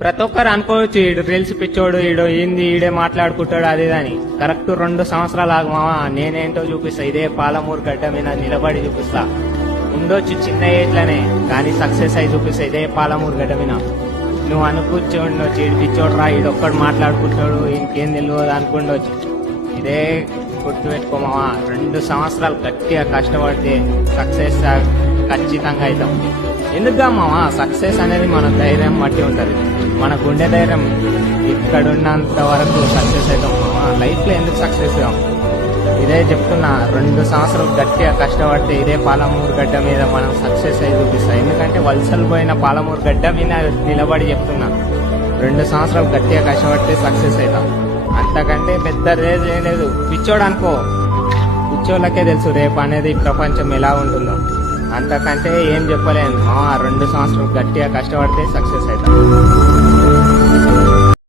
ప్రతి ఒక్కరు అనుకోవచ్చు ఈడు రీల్స్ పిచ్చోడు, ఈడు ఏంది ఈడే మాట్లాడుకుంటాడు అది అని. కరెక్ట్ 2 సంవత్సరాలు ఆగమావా, నేనేంటో చూపిస్తా. ఇదే పాలమూరు గడ్డ మీద నిలబడి చూపిస్తా. ఉండొచ్చు చిన్న ఏజ్లనే, కానీ సక్సెస్ అయి చూపిస్తా ఇదే పాలమూరు గడ్డ మీద. నువ్వు అనుకూర్చోండొచ్చు ఈడు పిచ్చోడు రా, ఈడొక్కడు మాట్లాడుకుంటాడు, ఇంకేం తెలియదు అనుకుండొచ్చు. ఇదే గుర్తు పెట్టుకోమావా, 2 సంవత్సరాలు గట్టిగా కష్టపడితే సక్సెస్ ఖచ్చితంగా అవుతాం. ఎందుకుగా మావా, సక్సెస్ అనేది మన ధైర్యం బట్టి ఉంటది. మన గుండె ధైర్యం ఇక్కడున్నంత వరకు సక్సెస్ అవుతాం మావా. లైఫ్ లో ఎందుకు సక్సెస్ కాం, ఇదే చెప్తున్నా. 2 సంవత్సరాలు గట్టిగా కష్టపడితే ఇదే పాలమూరు గడ్డ మీద మనం సక్సెస్ అయి చూపిస్తాం. ఎందుకంటే వలసలు పోయిన పాలమూరు గడ్డ మీద నిలబడి చెప్తున్నా. 2 సంవత్సరాలు గట్టిగా కష్టపడితే సక్సెస్ అవుతాం. అంతకంటే పెద్ద రేజ్ ఏం లేదు. పిచ్చోడు అనుకో, పిచ్చోళ్ళకే తెలుసు రేపు అనేది ప్రపంచం ఎలా ఉంటుందో. అంతకంటే ఏం చెప్పలేను మా. 2 సంవత్సరాలు గట్టిగా కష్టపడితే సక్సెస్ అవుతాం.